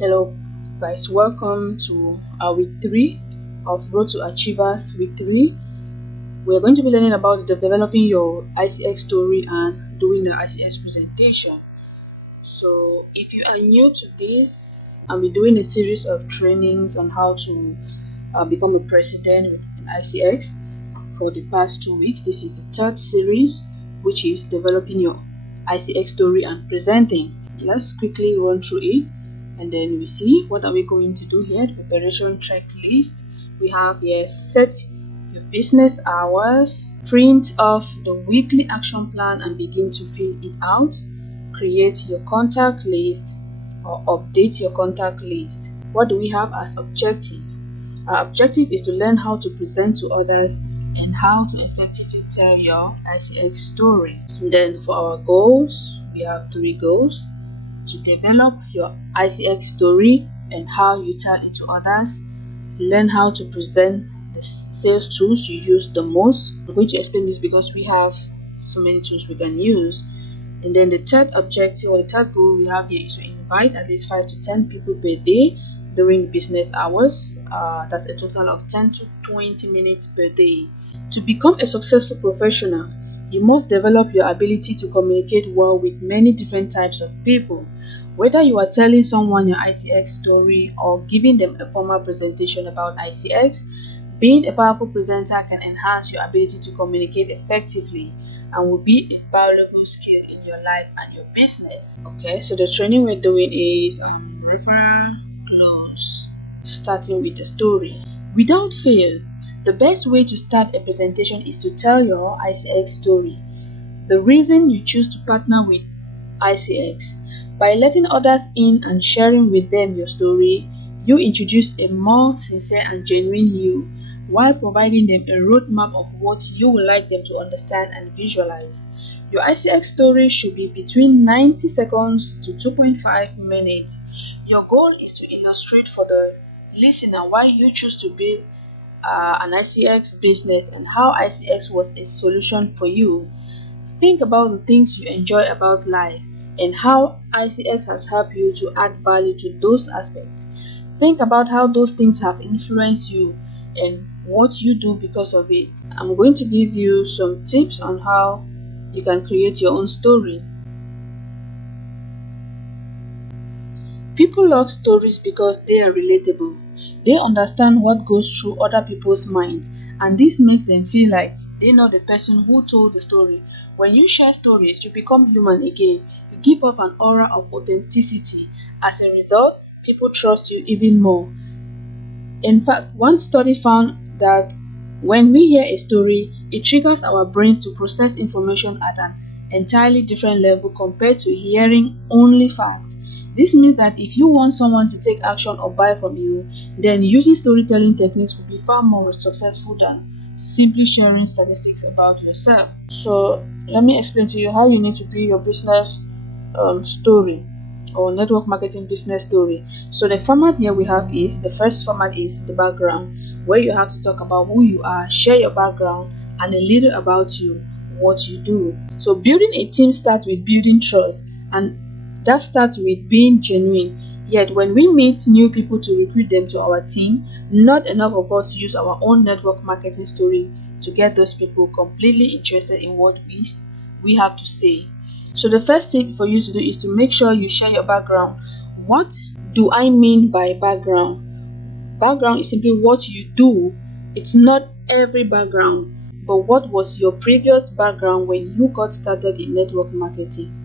Hello guys, welcome to our week 3 of Road to Achievers week 3. We're going to be learning about developing your ICX story and doing the ICX presentation. So if you are new to this, I'll be doing a series of trainings on how to become a president in ICX for the past 2 weeks. This is the third series, which is developing your ICX story and presenting. Let's quickly run through it. And then we see what are we going to do here. The preparation checklist. We have here set your business hours, print off the weekly action plan and begin to fill it out, create your contact list or update your contact list. What do we have as objective? Our objective is to learn how to present to others and how to effectively tell your ICX story. And then for our goals, we have 3 goals. To develop your ICX story and how you tell it to others, learn how to present the sales tools you use the most. I'm going to explain this because we have so many tools we can use. And then the third objective or the third goal we have here is to invite at least 5 to 10 people per day during business hours. That's a total of 10 to 20 minutes per day. To become a successful professional, you must develop your ability to communicate well with many different types of people. Whether you are telling someone your ICX story or giving them a formal presentation about ICX, being a powerful presenter can enhance your ability to communicate effectively and will be a valuable skill in your life and your business. Okay, so the training we're doing is referral close, starting with the story. Without fail, the best way to start a presentation is to tell your ICX story. The reason you choose to partner with ICX. By letting others in and sharing with them your story, you introduce a more sincere and genuine you while providing them a roadmap of what you would like them to understand and visualize. Your ICX story should be between 90 seconds to 2.5 minutes. Your goal is to illustrate for the listener why you choose to build an ICX business and how ICX was a solution for you. Think about the things you enjoy about life and how ICX has helped you to add value to those aspects. Think about how those things have influenced you and what you do because of it. I'm going to give you some tips on how you can create your own story. People love stories because they are relatable. They understand what goes through other people's minds, and this makes them feel like they know the person who told the story. When you share stories, you become human again. You give off an aura of authenticity. As a result, people trust you even more. In fact, one study found that when we hear a story, it triggers our brain to process information at an entirely different level compared to hearing only facts. This means that if you want someone to take action or buy from you, then using storytelling techniques will be far more successful than simply sharing statistics about yourself. So let me explain to you how you need to do your business story or network marketing business story. So the format here we have is, the first format is the background, where you have to talk about who you are, share your background and a little about you, what you do. So building a team starts with building trust, and that starts with being genuine. Yet when we meet new people to recruit them to our team, not enough of us use our own network marketing story to get those people completely interested in what we have to say. So the first tip for you to do is to make sure you share your background. What do I mean by background? Background is simply what you do. It's not every background, but what was your previous background when you got started in network marketing?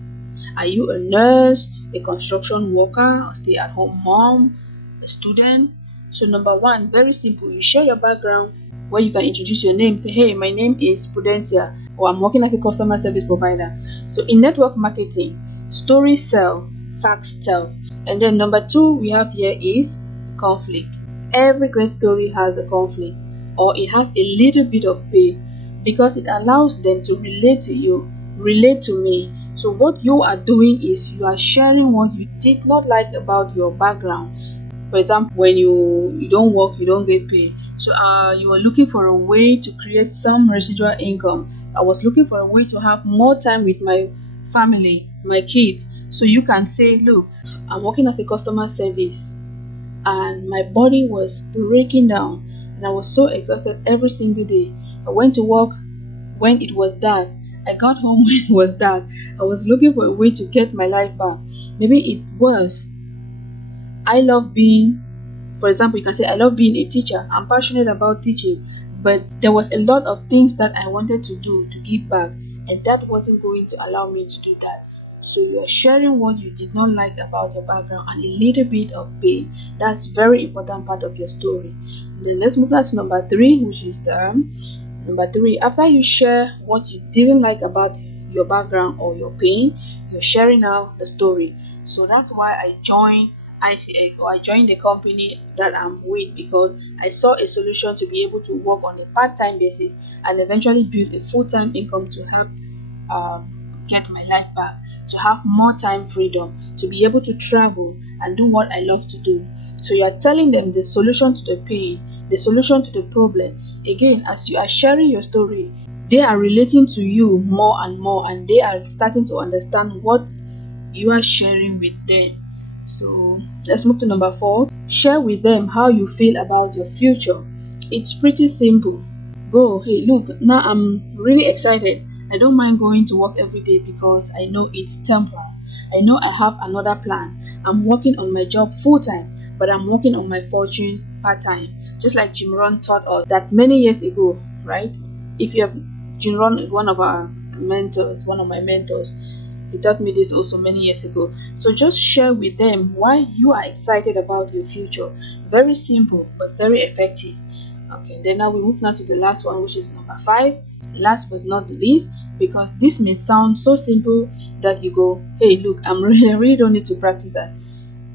Are you a nurse, a construction worker, a stay-at-home mom, a student? So number 1, very simple, you share your background where you can introduce your name. Say, hey, my name is Prudencia, or I'm working as a customer service provider. So in network marketing, stories sell, facts tell. And then number 2 we have here is conflict. Every great story has a conflict, or it has a little bit of pain, because it allows them to relate to you, relate to me. So what you are doing is you are sharing what you did not like about your background. For example, when you don't work, you don't get paid. So you are looking for a way to create some residual income. I was looking for a way to have more time with my family, my kids. So you can say, look, I'm working as a customer service and my body was breaking down and I was so exhausted every single day. I went to work when it was dark. I got home when it was dark. I was looking for a way to get my life back. Maybe it was, I love being, for example, you can say, I love being a teacher. I'm passionate about teaching, but there was a lot of things that I wanted to do to give back, and that wasn't going to allow me to do that. So you are sharing what you did not like about your background and a little bit of pain. That's very important part of your story. Then let's move on to number three, which is number three. After you share what you didn't like about your background or your pain, you're sharing now the story. So that's why I joined ICX, or I joined the company that I'm with, because I saw a solution to be able to work on a part-time basis and eventually build a full-time income to help get my life back, to have more time freedom, to be able to travel and do what I love to do. So you are telling them the solution to the pain, the solution to the problem. Again, as you are sharing your story, they are relating to you more and more, and they are starting to understand what you are sharing with them. So let's move to number four. Share with them how you feel about your future. It's pretty simple. Go, hey, look, now I'm really excited. I don't mind going to work every day because I know it's temporary. I know I have another plan. I'm working on my job full time, but I'm working on my fortune part time. Just like Jim Rohn taught us that many years ago, right? If you have, Jim Rohn is one of our mentors, one of my mentors. He taught me this also many years ago. So just share with them why you are excited about your future. Very simple, but very effective. Okay, then now we move now to the last one, which is number five. Last but not the least, because this may sound so simple that you go, hey, look, I really don't need to practice that.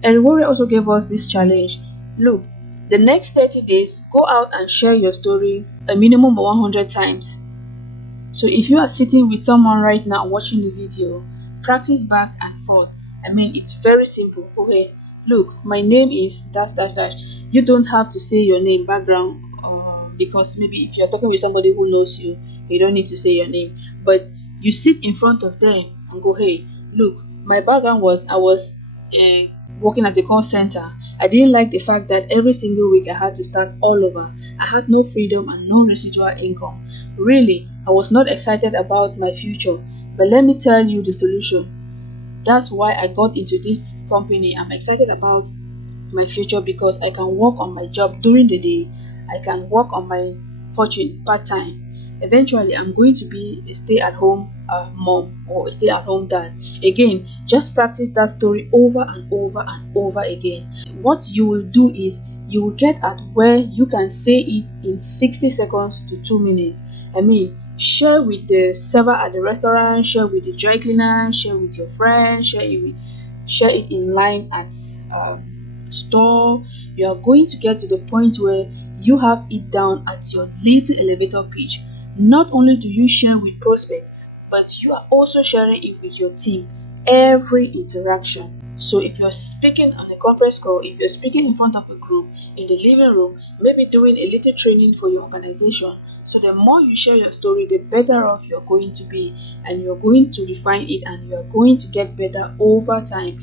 And Warrior also gave us this challenge. Look, the next 30 days, go out and share your story a minimum of 100 times. So if you are sitting with someone right now watching the video, practice back and forth. I mean, it's very simple. Okay, look, my name is dash dash dash. You don't have to say your name background, because maybe if you're talking with somebody who knows you, you don't need to say your name. But you sit in front of them and go, hey, look, my background was I was working at a call center. I didn't like the fact that every single week I had to start all over. I had no freedom and no residual income. Really, I was not excited about my future. But let me tell you the solution. That's why I got into this company. I'm excited about my future because I can work on my job during the day. I can work on my fortune part-time. Eventually, I'm going to be a stay-at-home mom or a stay-at-home dad. Again, just practice that story over and over and over again. What you will do is you will get at where you can say it in 60 seconds to 2 minutes. I mean, share with the server at the restaurant, share with the dry cleaner, share with your friends, share it in line at store. You are going to get to the point where you have it down at your little elevator pitch. Not only do you share with prospect, but you are also sharing it with your team every interaction. So if you're speaking on a conference call, if you're speaking in front of a group, in the living room, maybe doing a little training for your organization, so the more you share your story, the better off you're going to be, and you're going to refine it, and you're going to get better over time.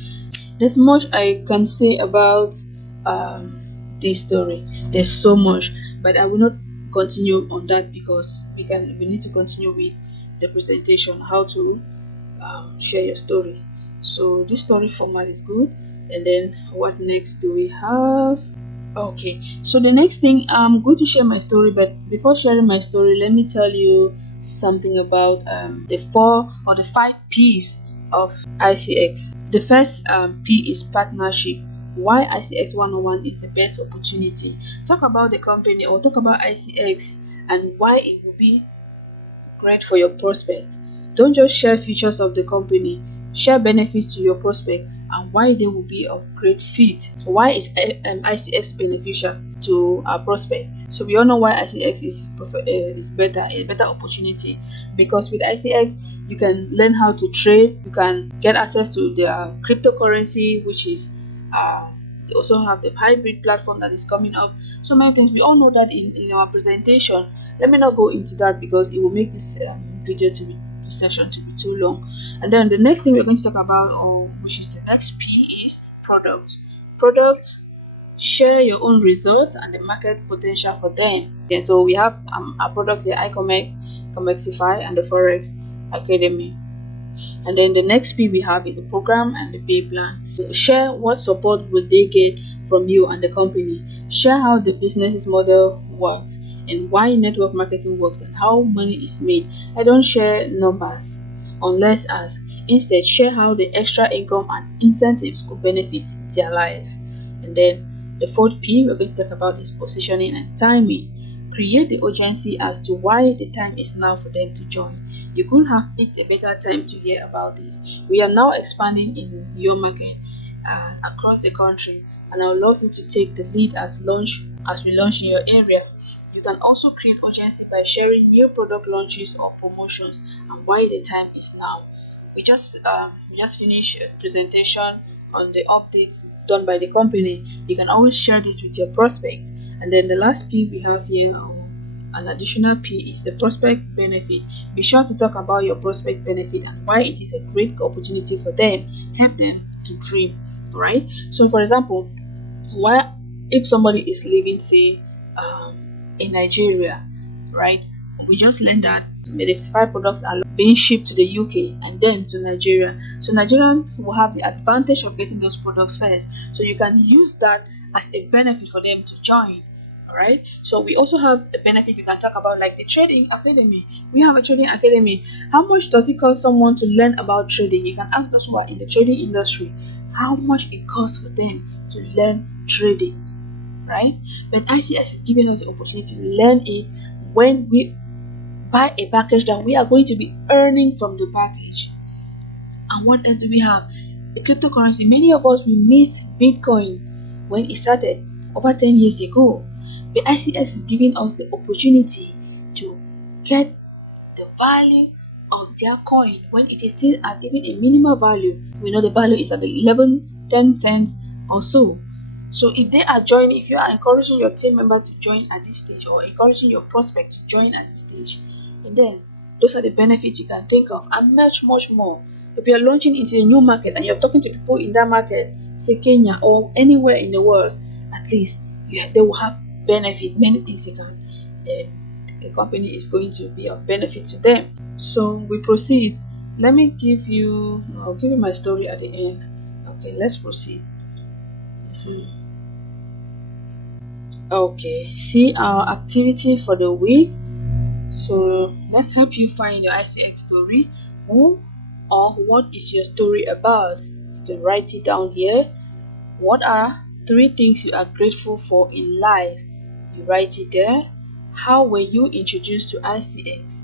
There's much I can say about this story. There's so much, but I will not continue on that because we need to continue with the presentation, how to share your story. So this story format is good. And then what next do we have? Okay, so the next thing, I'm going to share my story, but before sharing my story, let me tell you something about the 4 or the 5 P's of ICX. The first P is partnership. Why ICX101 is the best opportunity. Talk about the company or talk about ICX and why it will be great for your prospect. Don't just share features of the company, share benefits to your prospect and why they will be of great fit. So why is ICX beneficial to our prospect? So we all know why ICX is better, a better opportunity, because with ICX you can learn how to trade, you can get access to their cryptocurrency, which is they also have the hybrid platform that is coming up. So many things, we all know that in our presentation. Let me not go into that because it will make this video to be this session to be too long. And then the next thing we're going to talk about, or which is the next P, is products. Products, share your own results and the market potential for them. Yeah, so we have our products, the Icomex, Comexify, and the Forex Academy. And then the next P we have is the program and the pay plan. Share what support will they get from you and the company. Share how the business model works and why network marketing works and how money is made. I don't share numbers unless asked. Instead, share how the extra income and incentives could benefit their life. And then the fourth P we're going to talk about is positioning and timing. Create the urgency as to why the time is now for them to join. You couldn't have picked a better time to hear about this. We are now expanding in your market across the country, and I would love you to take the lead as we launch in your area. You can also create urgency by sharing new product launches or promotions and why the time is now. We just finished a presentation on the updates done by the company. You can always share this with your prospects. And then the last P we have here, an additional P, is the prospect benefit. Be sure to talk about your prospect benefit and why it is a great opportunity for them. Help them to dream. Right? So, for example, if somebody is living, say, in Nigeria, right? We just learned that Medify products are being shipped to the UK and then to Nigeria. So Nigerians will have the advantage of getting those products first. So you can use that as a benefit for them to join. Alright. So we also have a benefit you can talk about, like the trading academy. We have a trading academy. How much does it cost someone to learn about trading? You can ask those who are in the trading industry how much it costs for them to learn trading. Right? But ICX is giving us the opportunity to learn it when we buy a package that we are going to be earning from the package. And what else do we have? The cryptocurrency. Many of us, we missed Bitcoin when it started over 10 years ago. But ICX is giving us the opportunity to get the value of their coin when it is still at even a minimal value. We know the value is at 10 cents or so. So if they are joining, if you are encouraging your team member to join at this stage, or encouraging your prospect to join at this stage, and then those are the benefits you can think of, and much more. If you are launching into a new market and you're talking to people in that market, say Kenya or anywhere in the world, at least they will have benefit. Many things you can. The company is going to be of benefit to them. So we proceed. I'll give you my story at the end. Okay, let's proceed. Okay, see our activity for the week. So let's help you find your ICX story. Who or what is your story about? You can write it down here. What are 3 things you are grateful for in life? You write it there. How were you introduced to ICX?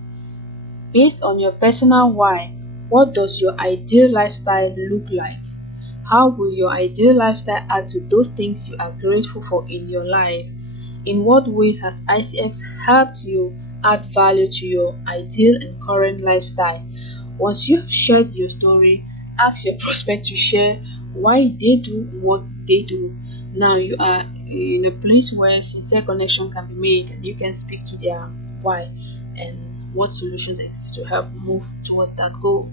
Based on your personal why, what does your ideal lifestyle look like? How will your ideal lifestyle add to those things you are grateful for in your life? In what ways has ICX helped you add value to your ideal and current lifestyle? Once you have shared your story, ask your prospect to share why they do what they do. Now you are in a place where sincere connection can be made, and you can speak to their why and what solutions exist to help move toward that goal.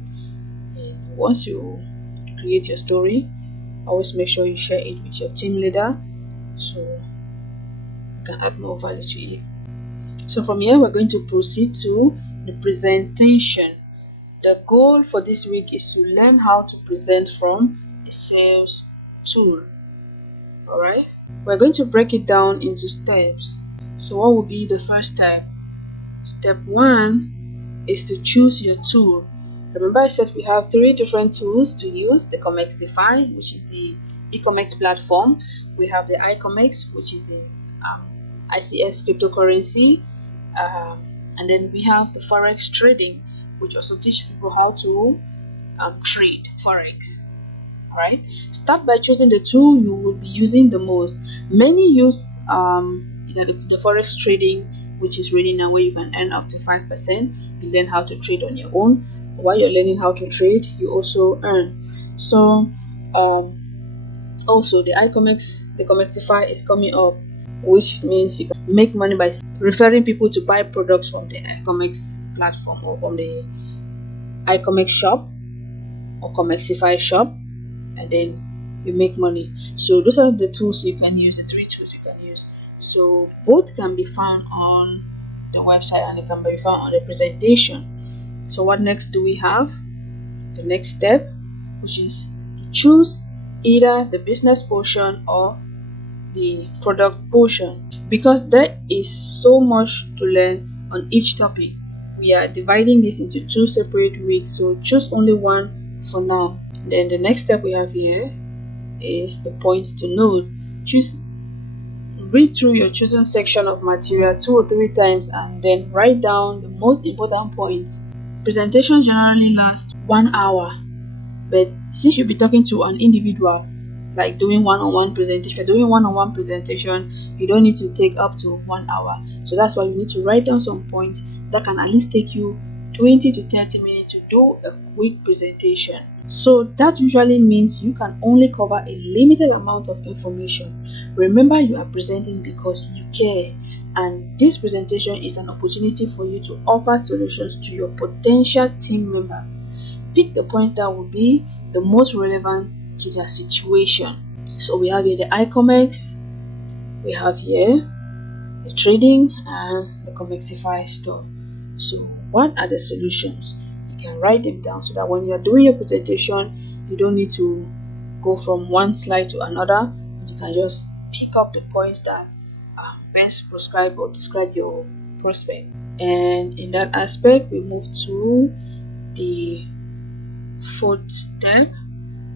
And once you create your story, always make sure you share it with your team leader so you can add more value to it. So from here, we're going to proceed to the presentation. The goal for this week is to learn how to present from a sales tool. Alright, we're going to break it down into steps. So what will be the first step? Step 1 is to choose your tool. Remember I said we have 3 different tools to use: the Comexify, which is the Icomex platform. We have the Icomex, which is the ICX cryptocurrency, and then we have the Forex trading, which also teaches people how to trade Forex. Right? Start by choosing the tool you will be using the most. Many use the Forex trading, which is really now where you can earn up to 5%. You learn how to trade on your own. While you're learning how to trade, you also earn. So also the Icomex, the Comexify is coming up, which means you can make money by referring people to buy products from the Icomex platform or from the Icomex shop or Comexify shop, and then you make money. So those are the tools you can use, the three tools you can use. So both can be found on the website and it can be found on the presentation. So what next do we have? The next step, which is to choose either the business portion or the product portion, because there is so much to learn on each topic. We are dividing this into two separate weeks, so choose only one for now. Then the next step we have here is the points to note. Read through your chosen section of material 2 or 3 times and then write down the most important points. Presentations generally last 1 hour, but since you'll be talking to an individual, like doing one-on-one presentation, you don't need to take up to 1 hour. So that's why you need to write down some points that can at least take you 20 to 30 minutes to do a quick presentation. So that usually means you can only cover a limited amount of information. Remember, you are presenting because you care, and this presentation is an opportunity for you to offer solutions to your potential team member. Pick the points that will be the most relevant to their situation. So we have here the Icomex, we have here the trading, and the Comexify store. So what are the solutions? You can write them down so that when you are doing your presentation, you don't need to go from one slide to another. You can just pick up the points that best prescribe or describe your prospect. And in that aspect, we move to the fourth step,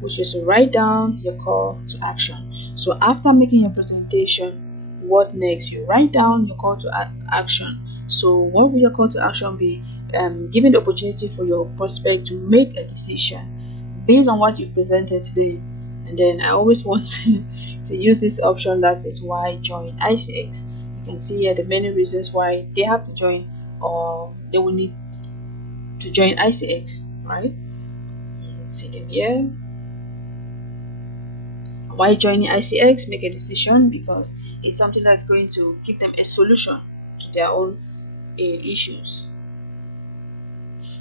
which is to write down your call to action. So after making your presentation, what next? You write down your call to action. So what will your call to action be? Giving the opportunity for your prospect to make a decision based on what you've presented today. And then I always want to use this option that says why join ICX. You can see here the many reasons why they have to join or they will need to join ICX, right? You see them here. Why joining ICX? Make a decision because it's something that's going to give them a solution to their own issues.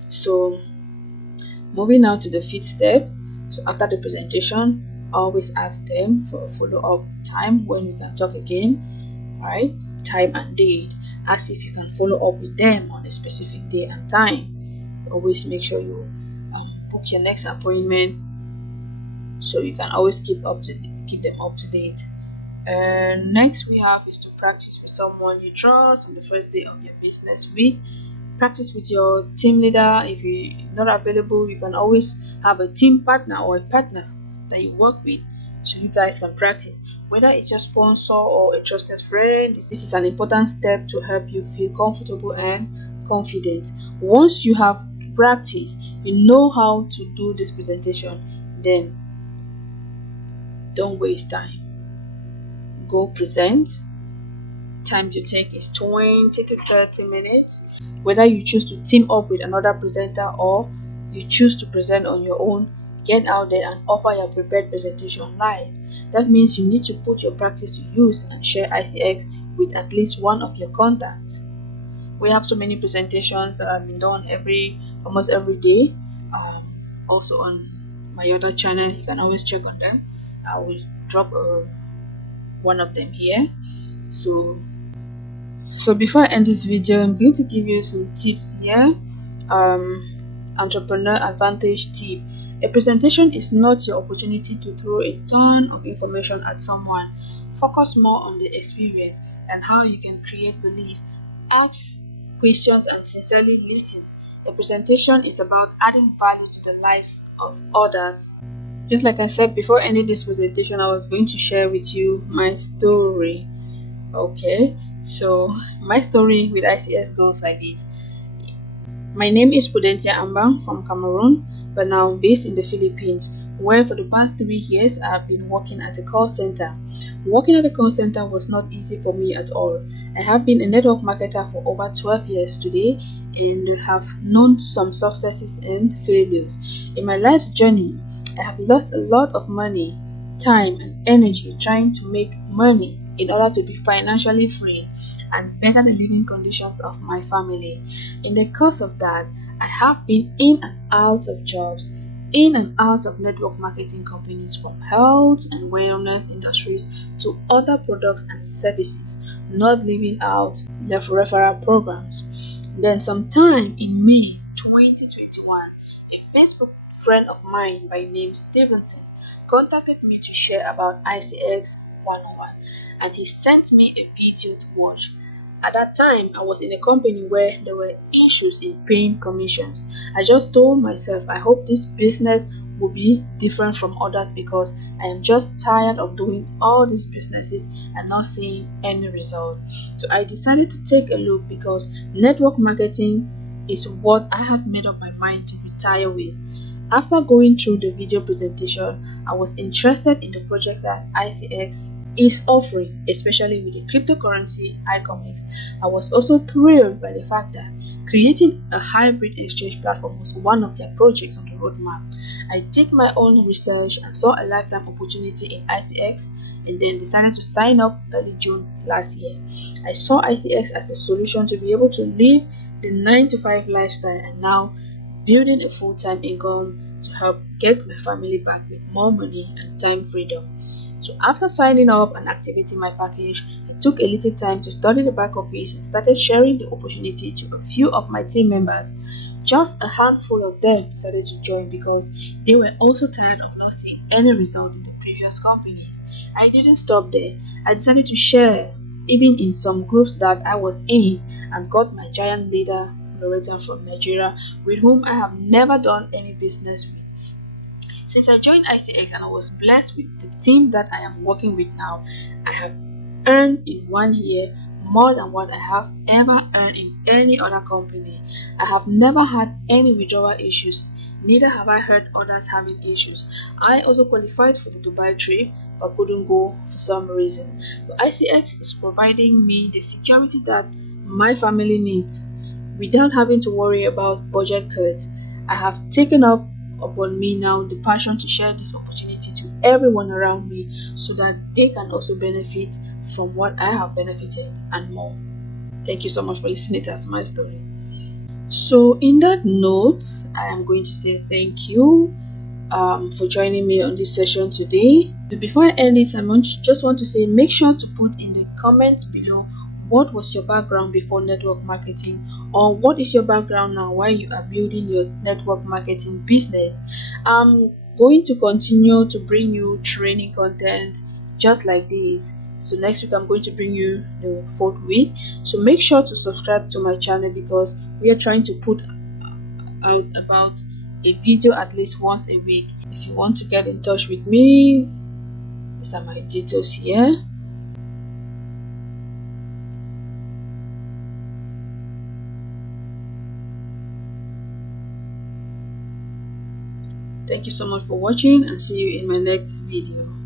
So moving now to the fifth step. So after the presentation, always ask them for a follow-up time when we can talk again, right? Time and date. Ask if you can follow up with them on a specific day and time. Always make sure you book your next appointment so you can always keep them up to date. And next we have is to practice with someone you trust on the first day of your business week. Practice with your team leader. If you're not available, you can always have a team partner or a partner that you work with so you guys can practice. Whether it's your sponsor or a trusted friend, this is an important step to help you feel comfortable and confident. Once you have practice, you know how to do this presentation, then don't waste time. Go present. Time to take is 20 to 30 minutes. Whether you choose to team up with another presenter or you choose to present on your own, get out there and offer your prepared presentation live. That means you need to put your practice to use and share ICX with at least one of your contacts. We have so many presentations that have been done almost every day. Also on my other channel, you can always check on them. I will drop one of them here. So before I end this video, I'm going to give you some tips here. Entrepreneur advantage tip. A presentation is not your opportunity to throw a ton of information at someone. Focus more on the experience and how you can create belief. Ask questions and sincerely listen. A presentation is about adding value to the lives of others. Just like I said before ending this presentation, I was going to share with you my story. Okay, so my story with ICS goes like this. My name is Prudentia Ambang from Cameroon, but now I'm based in the Philippines, where for the past 3 years I have been working at a call center. Working at a call center was not easy for me at all. I have been a network marketer for over 12 years today and have known some successes and failures. In my life's journey, I have lost a lot of money, time, and energy trying to make money in order to be financially free and better the living conditions of my family. In the course of that, I have been in and out of jobs, in and out of network marketing companies, from health and wellness industries to other products and services, not leaving out referral programs. Then, sometime in May 2021, a Facebook friend of mine by name Stevenson contacted me to share about ICX101, and he sent me a video to watch. At that time, I was in a company where there were issues in paying commissions. I just told myself, I hope this business will be different from others because I am just tired of doing all these businesses and not seeing any result. So I decided to take a look because network marketing is what I had made up my mind to retire with. After going through the video presentation, I was interested in the project that ICX is offering, especially with the cryptocurrency Icomex. I was also thrilled by the fact that creating a hybrid exchange platform was one of their projects on the roadmap. I did my own research and saw a lifetime opportunity in ICX and then decided to sign up early June last year. I saw ICX as a solution to be able to live the 9 to 5 lifestyle and now building a full-time income to help get my family back with more money and time freedom. So after signing up and activating my package, I took a little time to study the back office and started sharing the opportunity to a few of my team members. Just a handful of them decided to join because they were also tired of not seeing any result in the previous companies. I didn't stop there. I decided to share even in some groups that I was in and got my giant leader Loretta from Nigeria, with whom I have never done any business with. Since I joined ICX and I was blessed with the team that I am working with now, I have earned in 1 year more than what I have ever earned in any other company. I have never had any withdrawal issues, neither have I heard others having issues. I also qualified for the Dubai trip but couldn't go for some reason. But ICX is providing me the security that my family needs without having to worry about budget cuts. I have taken up upon me now the passion to share this opportunity to everyone around me so that they can also benefit from what I have benefited and more. Thank you so much for listening. That's my story. So, in that note, I am going to say thank you for joining me on this session today. But before I end it, just want to say make sure to put in the comments below what was your background before network marketing, or what is your background now while you are building your network marketing business. I'm going to continue to bring you training content just like this. So next week I'm going to bring you the fourth week. So make sure to subscribe to my channel because we are trying to put out about a video at least once a week. If you want to get in touch with me, these are my details here. Thank you so much for watching and see you in my next video.